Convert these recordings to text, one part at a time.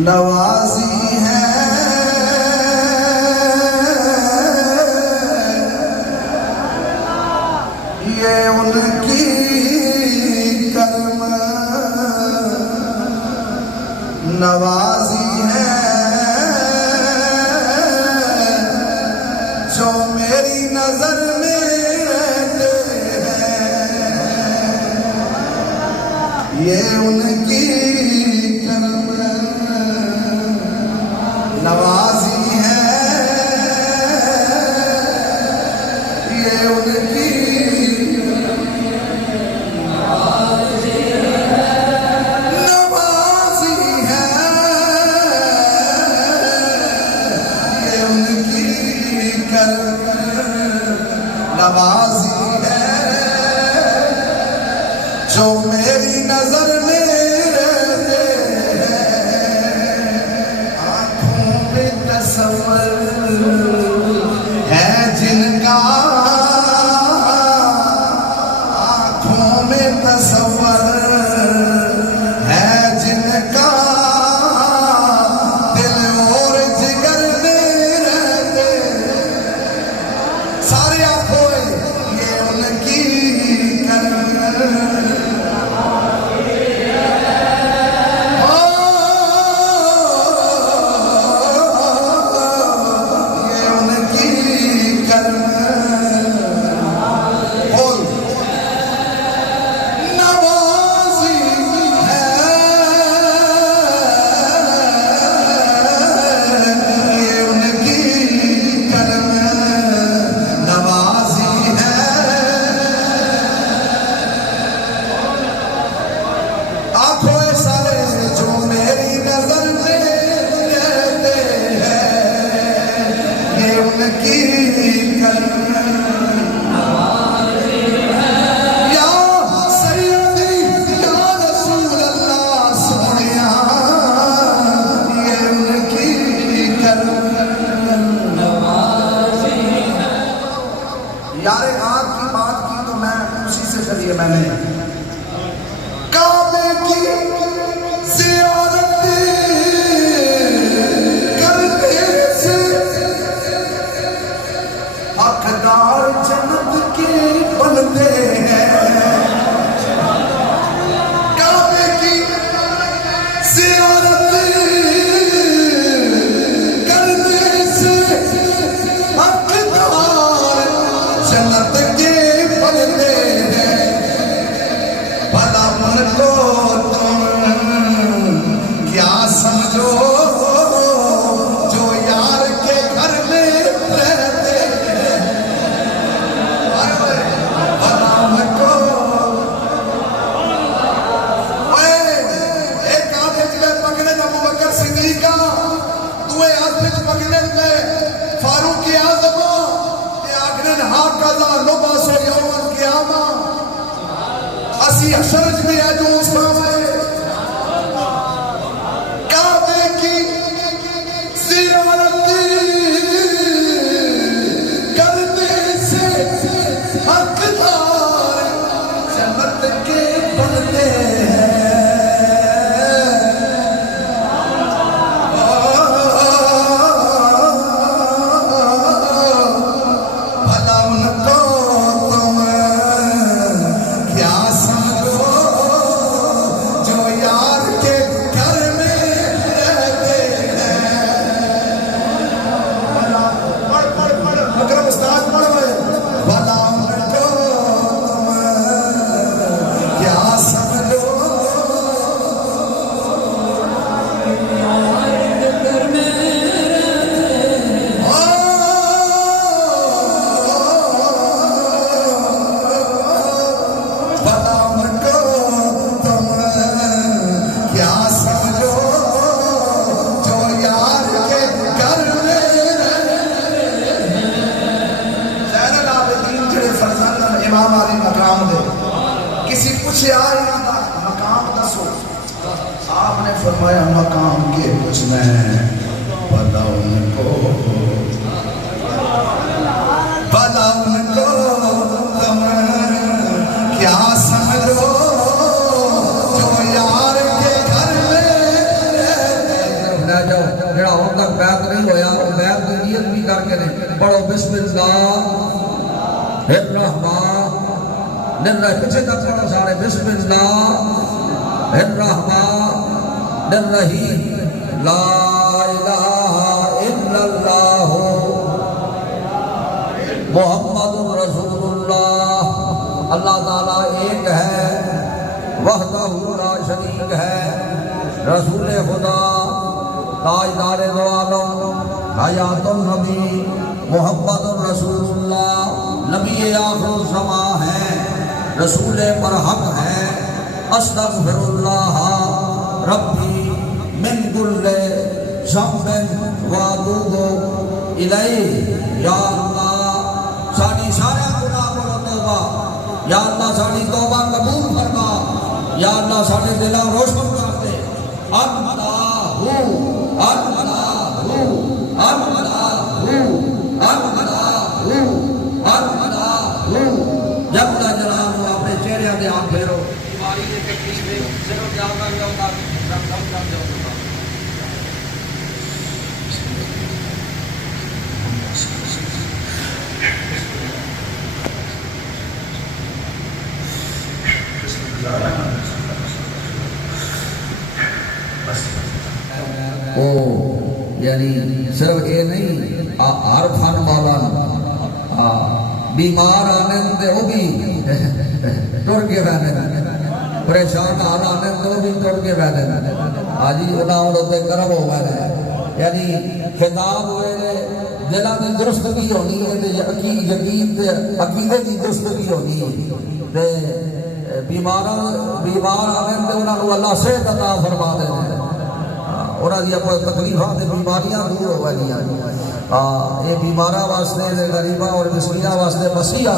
نوازی ہے یہ ان کی کرم، نوازی ہے جو میری نظر میں رہتے ہیں، یہ ان کی نوازی ہے، یہ ان کی نوازی ہے، یہ ان کی کرم، نوازی ہے جو میری نظر میں ہے جن کا آنکھوں میں تصور ہے، جن کا دل اور جگر میں رہتے سارے آپ ہوئے، یہ ان کی کرم، یار آگ کی بات کی تو میں اسی سے چلیے میں نے کعبے کی زیارت کرنے سے حقدار جنت کے بنتے ہیں، کعبے کی زیارت کرنے سے حقدار جنت کے بنتے ہیں، بھلا ان کو تم کیا سمجھو جو یار کے گھر میں رہتے ہیں، بھلا ان کو ایک آدھے جلے پکڑے ابو بکر صدیقہ، دوئے آدھے پکڑے میں فاروق اعظم، هكذا نبعث يوم القيامة اسی حشرج میں ہے جو اس میں کعبے کی زیارت کرنے سے حقدار جنت کے بنتے ہیں، فرمایا مقام کے کچھ میں بھلا ان کو تم کیا سمجھو جو یار کے گھر میں لے جاؤ جڑا ہوں تک بیعت نہیں ہویا وہ بیعت کی نیت بھی کر کے نہیں پڑھو بسم اللہ الرحمن الرحیم پیچھے تک پڑھو سارے بسم اللہ الرحمن الرحیم لا الہ الا اللہ محمد رسول اللہ اللہ تعالیٰ ایک ہے وحدہ لا شریک ہے رسول خدا تاجدار دو عالم حیات النبی محمد رسول اللہ نبی آخر الزمان ہے رسول پر حق ہے استغفر اللہ ربی من کل ذنب واتوب الیہ یا اللہ ساری سارے گناہ کو توبہ یا اللہ ساری توبہ قبول فرما یا اللہ سارے دلوں روشن کر دے اللہ جب جلال اپنے چہرے دے ہاتھ پھیرو بیماری دے کے پچھلے صرف جا کر جاؤ گا یعنی صرف یہ نہیں ہر فن والا بیمار آنے دے وہ بھی ٹر کے بہنے پریشان حال آنے دے وہ بھی ٹر کے بہنے آجی انہوں نے کرم ہو گئے یعنی خطاب ہوئے دلوں کی درستگی ہونی ہے یقین عقیدے کی درستگی ہونی ہے بیمار آنے دے انہوں نے اللہ صحت عطا فرما دے انہوں نے کوئی تکلیفات بیماریاں دور ہو گئی یہ بیمارہ واسطے غریبہ اور مسکینہ واسطے مسیح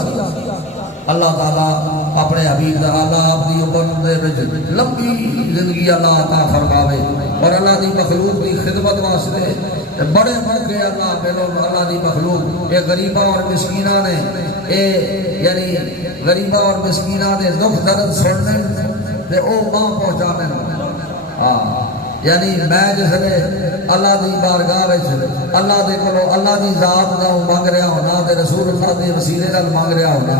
اللہ تعالیٰ اپنے حبیب دا اللہ اپنی امت دے وچ لمبی زندگی اللہ عطا فرماوے اور اللہ دی مخلوق کی خدمت واسطے بڑے موقع اللہ پہلو اللہ دی مخلوق یہ غریبہ اور مسکینہ نے یعنی غریبہ اور مسکینہ نے دکھ درد سننے تے او ماں پہنچانے یعنی میں جس نے اللہ دی بارگاہ وچ اللہ دے کولو اللہ دی ذات دا مانگ رہا ہونا تے رسول اللہ دے وسیلے نال مانگ رہا ہونا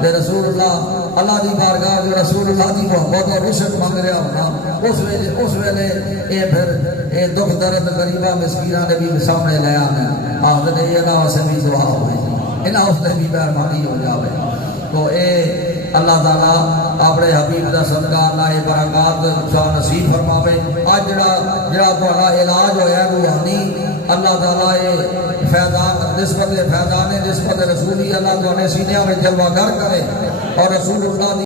تے رسول اللہ دی بارگاہ جو رسول اللہ دی محبت اور رشد مانگ رہا ہونا اس ویلے اے پھر اے دکھ درد غریبہ مسکینہ نے بھی سامنے لے آنا آخر یہ نہ واسے بھی دعا ہوئے انہاں اس نے بھی مہربانی ہو جاوے تو اے اللہ تعالیٰ اپنے حبیب دا صدقہ اللہ برکات شاہ نصیب فرماوے آج جڑا تہاڈا علاج ہویا ہے روحانی اللہ تعالیٰ یہ فیضان نسبت فیضان نسبت رسولی اللہ تہاڈے سینیاں میں جلوہ گر کرے اور رسول اللہ